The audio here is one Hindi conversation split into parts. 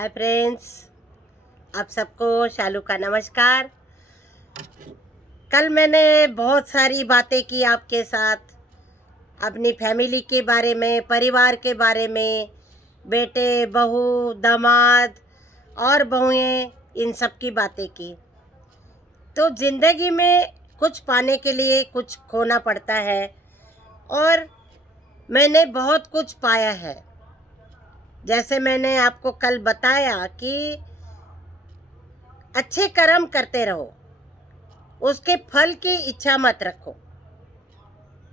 हाय फ्रेंड्स, आप सबको शालू का नमस्कार। कल मैंने बहुत सारी बातें की आपके साथ, अपनी फैमिली के बारे में, परिवार के बारे में, बेटे, बहू, दामाद और बहुएं, इन सब की बातें की। तो ज़िंदगी में कुछ पाने के लिए कुछ खोना पड़ता है और मैंने बहुत कुछ पाया है। जैसे मैंने आपको कल बताया कि अच्छे कर्म करते रहो, उसके फल की इच्छा मत रखो।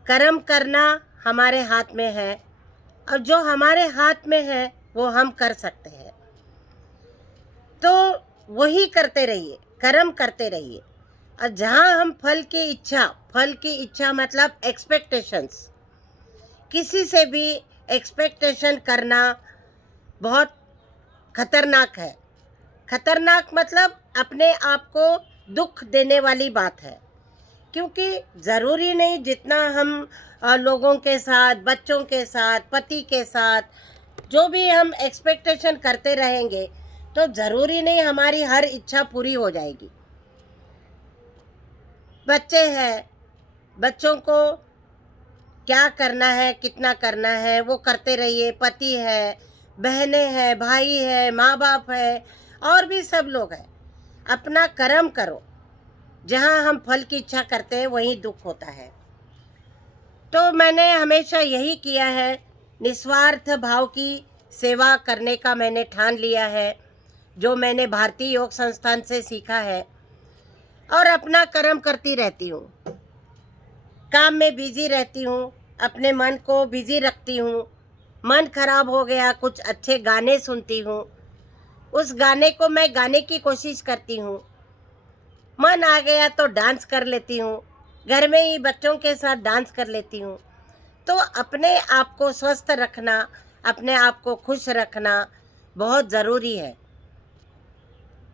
कर्म करना हमारे हाथ में है और जो हमारे हाथ में है वो हम कर सकते हैं, तो वही करते रहिए, कर्म करते रहिए। और जहाँ हम फल की इच्छा मतलब एक्सपेक्टेशंस, किसी से भी एक्सपेक्टेशन करना बहुत खतरनाक है। खतरनाक मतलब अपने आप को दुख देने वाली बात है, क्योंकि ज़रूरी नहीं जितना हम लोगों के साथ, बच्चों के साथ, पति के साथ जो भी हम एक्सपेक्टेशन करते रहेंगे तो ज़रूरी नहीं हमारी हर इच्छा पूरी हो जाएगी। बच्चे हैं, बच्चों को क्या करना है, कितना करना है वो करते रहिए। पति है, बहनें हैं, भाई है, माँ बाप है और भी सब लोग हैं। अपना कर्म करो। जहाँ हम फल की इच्छा करते हैं वहीं दुख होता है। तो मैंने हमेशा यही किया है, निस्वार्थ भाव की सेवा करने का मैंने ठान लिया है, जो मैंने भारतीय योग संस्थान से सीखा है। और अपना कर्म करती रहती हूँ, काम में बिजी रहती हूँ, अपने मन को बिजी रखती हूँ। मन खराब हो गया, कुछ अच्छे गाने सुनती हूँ, उस गाने को मैं गाने की कोशिश करती हूँ। मन आ गया तो डांस कर लेती हूँ, घर में ही बच्चों के साथ डांस कर लेती हूँ। तो अपने आप को स्वस्थ रखना, अपने आप को खुश रखना बहुत ज़रूरी है।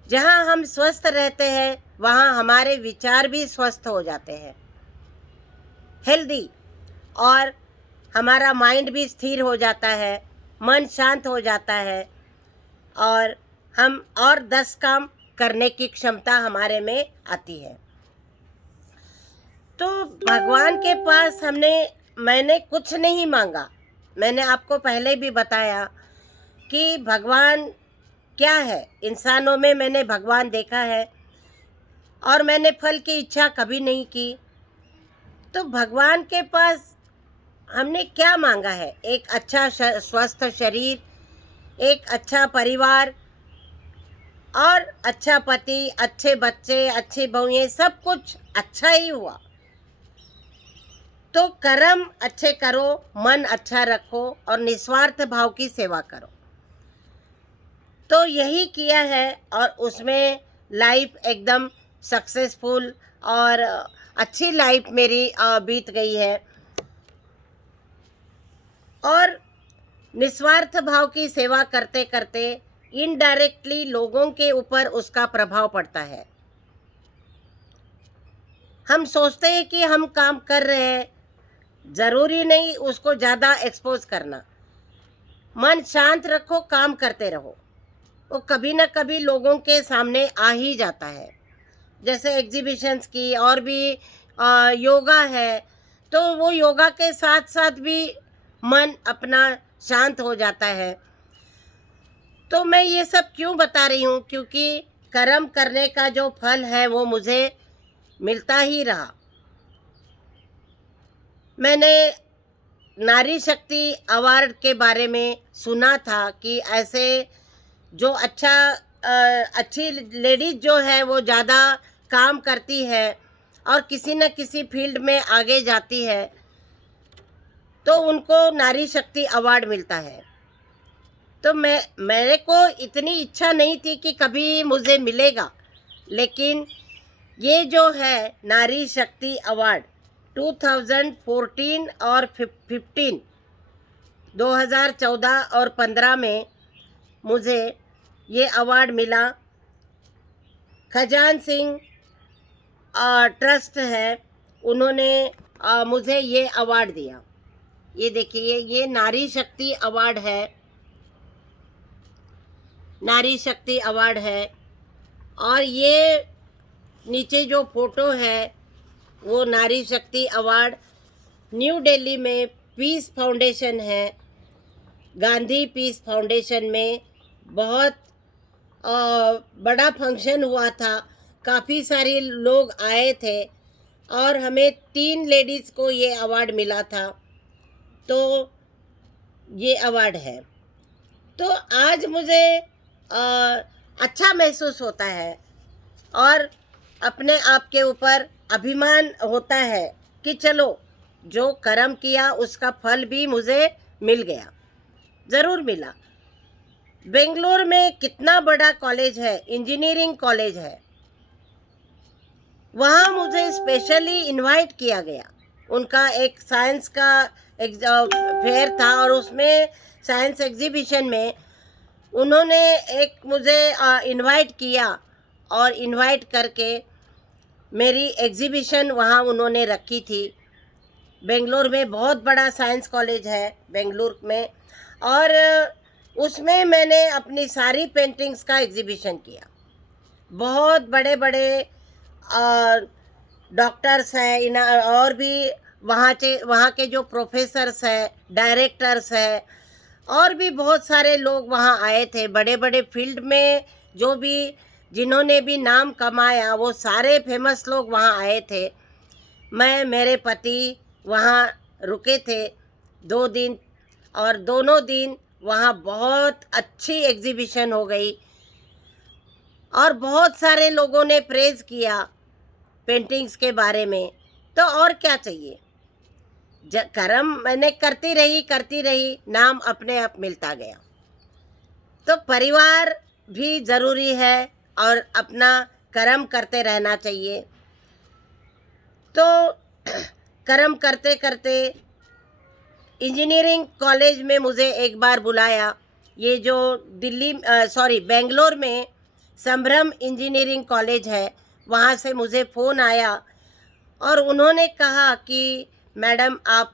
जहाँ हम स्वस्थ रहते हैं वहाँ हमारे विचार भी स्वस्थ हो जाते हैं, हेल्दी, और हमारा माइंड भी स्थिर हो जाता है, मन शांत हो जाता है और हम और 10 काम करने की क्षमता हमारे में आती है। तो भगवान के पास मैंने कुछ नहीं मांगा। मैंने आपको पहले भी बताया कि भगवान क्या है। इंसानों में मैंने भगवान देखा है और मैंने फल की इच्छा कभी नहीं की। तो भगवान के पास हमने क्या मांगा है? एक अच्छा स्वस्थ शरीर, एक अच्छा परिवार और अच्छा पति, अच्छे बच्चे, अच्छी बहुएं, सब कुछ अच्छा ही हुआ। तो कर्म अच्छे करो, मन अच्छा रखो और निस्वार्थ भाव की सेवा करो। तो यही किया है और उसमें लाइफ एकदम सक्सेसफुल और अच्छी लाइफ मेरी बीत गई है। और निस्वार्थ भाव की सेवा करते करते इनडायरेक्टली लोगों के ऊपर उसका प्रभाव पड़ता है। हम सोचते हैं कि हम काम कर रहे हैं, ज़रूरी नहीं उसको ज़्यादा एक्सपोज करना। मन शांत रखो, काम करते रहो, वो कभी ना कभी लोगों के सामने आ ही जाता है। जैसे एग्जीबिशंस की और भी योगा है, तो वो योगा के साथ साथ भी मन अपना शांत हो जाता है। तो मैं ये सब क्यों बता रही हूँ? क्योंकि कर्म करने का जो फल है वो मुझे मिलता ही रहा। मैंने नारी शक्ति अवार्ड के बारे में सुना था कि ऐसे जो अच्छी लेडीज जो है वो ज़्यादा काम करती है और किसी न किसी फील्ड में आगे जाती है तो उनको नारी शक्ति अवार्ड मिलता है। तो मेरे को इतनी इच्छा नहीं थी कि कभी मुझे मिलेगा, लेकिन ये जो है नारी शक्ति अवार्ड 2014 और 15, 2014 और 15 में मुझे ये अवार्ड मिला। खजान सिंह ट्रस्ट है, उन्होंने मुझे ये अवार्ड दिया। ये देखिए, ये नारी शक्ति अवार्ड है। नारी शक्ति अवार्ड है। और ये नीचे जो फोटो है वो नारी शक्ति अवार्ड न्यू दिल्ली में पीस फाउंडेशन है, गांधी पीस फाउंडेशन में बहुत बड़ा फंक्शन हुआ था। काफ़ी सारे लोग आए थे और हमें 3 लेडीज़ को ये अवार्ड मिला था। तो ये अवार्ड है। तो आज मुझे अच्छा महसूस होता है और अपने आप के ऊपर अभिमान होता है कि चलो जो कर्म किया उसका फल भी मुझे मिल गया, ज़रूर मिला। बेंगलोर में कितना बड़ा कॉलेज है, इंजीनियरिंग कॉलेज है, वहाँ मुझे स्पेशली इनवाइट किया गया। उनका एक साइंस का एक फेयर था और उसमें साइंस एग्जीबिशन में उन्होंने एक मुझे इनवाइट किया और इनवाइट करके मेरी एग्जीबिशन वहाँ उन्होंने रखी थी। बेंगलोर में बहुत बड़ा साइंस कॉलेज है बेंगलोर में, और उसमें मैंने अपनी सारी पेंटिंग्स का एग्जीबिशन किया। बहुत बड़े बड़े डॉक्टर्स हैं और भी वहाँ के जो प्रोफेसर्स हैं, डायरेक्टर्स हैं, और भी बहुत सारे लोग वहाँ आए थे। बड़े बड़े फील्ड में जो भी जिन्होंने भी नाम कमाया वो सारे फेमस लोग वहाँ आए थे। मैं मेरे पति वहाँ रुके थे 2 दिन और दोनों दिन वहाँ बहुत अच्छी एग्जीबिशन हो गई और बहुत सारे लोगों ने प्रेज़ किया पेंटिंग्स के बारे में। तो और क्या चाहिए, कर्म मैंने करती रही, नाम अपने आप मिलता गया। तो परिवार भी ज़रूरी है और अपना कर्म करते रहना चाहिए। तो कर्म करते करते इंजीनियरिंग कॉलेज में मुझे एक बार बुलाया। ये जो बेंगलोर में संभ्रम इंजीनियरिंग कॉलेज है, वहाँ से मुझे फ़ोन आया और उन्होंने कहा कि मैडम आप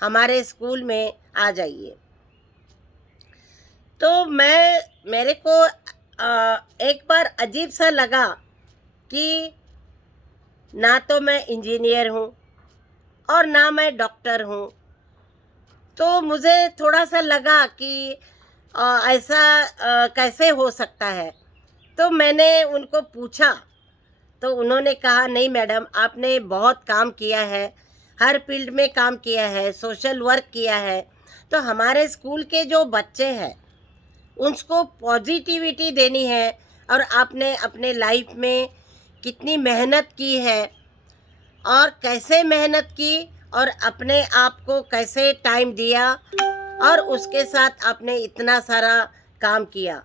हमारे स्कूल में आ जाइए। तो मेरे को एक बार अजीब सा लगा कि ना तो मैं इंजीनियर हूँ और ना मैं डॉक्टर हूँ। तो मुझे थोड़ा सा लगा कि ऐसा कैसे हो सकता है। तो मैंने उनको पूछा तो उन्होंने कहा नहीं मैडम, आपने बहुत काम किया है, हर फील्ड में काम किया है, सोशल वर्क किया है। तो हमारे स्कूल के जो बच्चे हैं उनको पॉजिटिविटी देनी है और आपने अपने लाइफ में कितनी मेहनत की है और कैसे मेहनत की और अपने आप को कैसे टाइम दिया और उसके साथ आपने इतना सारा काम किया,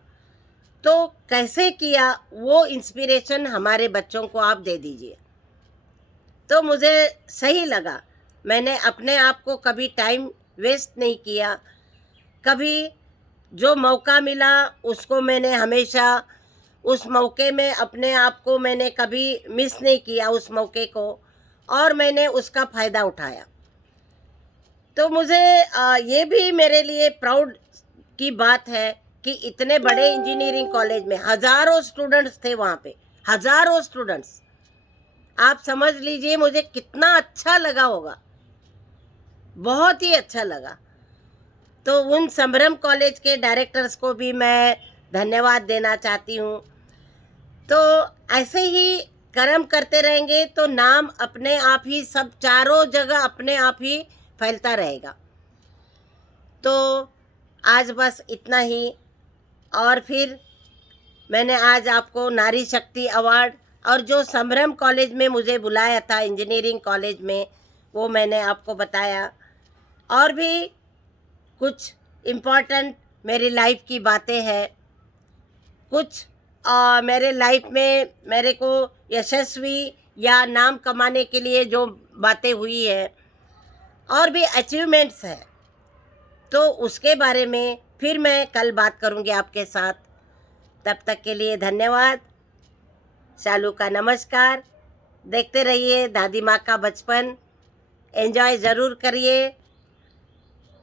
तो कैसे किया वो इंस्पिरेशन हमारे बच्चों को आप दे दीजिए। तो मुझे सही लगा। मैंने अपने आप को कभी टाइम वेस्ट नहीं किया, कभी जो मौका मिला उसको मैंने हमेशा उस मौके में अपने आप को मैंने कभी मिस नहीं किया उस मौके को, और मैंने उसका फ़ायदा उठाया। तो मुझे ये भी मेरे लिए प्राउड की बात है कि इतने बड़े इंजीनियरिंग कॉलेज में हज़ारों स्टूडेंट्स थे वहाँ पे, हज़ारों स्टूडेंट्स। आप समझ लीजिए मुझे कितना अच्छा लगा होगा, बहुत ही अच्छा लगा। तो उन संभ्रम कॉलेज के डायरेक्टर्स को भी मैं धन्यवाद देना चाहती हूँ। तो ऐसे ही कर्म करते रहेंगे तो नाम अपने आप ही सब चारों जगह अपने आप ही फैलता रहेगा। तो आज बस इतना ही। और फिर मैंने आज आपको नारी शक्ति अवार्ड और जो संभ्रम कॉलेज में मुझे बुलाया था इंजीनियरिंग कॉलेज में, वो मैंने आपको बताया। और भी कुछ इम्पोर्टेंट मेरी लाइफ की बातें हैं, कुछ मेरे लाइफ में मेरे को यशस्वी या नाम कमाने के लिए जो बातें हुई है और भी अचीवमेंट्स हैं, तो उसके बारे में फिर मैं कल बात करूँगी आपके साथ। तब तक के लिए धन्यवाद। शालू का नमस्कार। देखते रहिए दादी माँ का बचपन, एंजॉय ज़रूर करिए।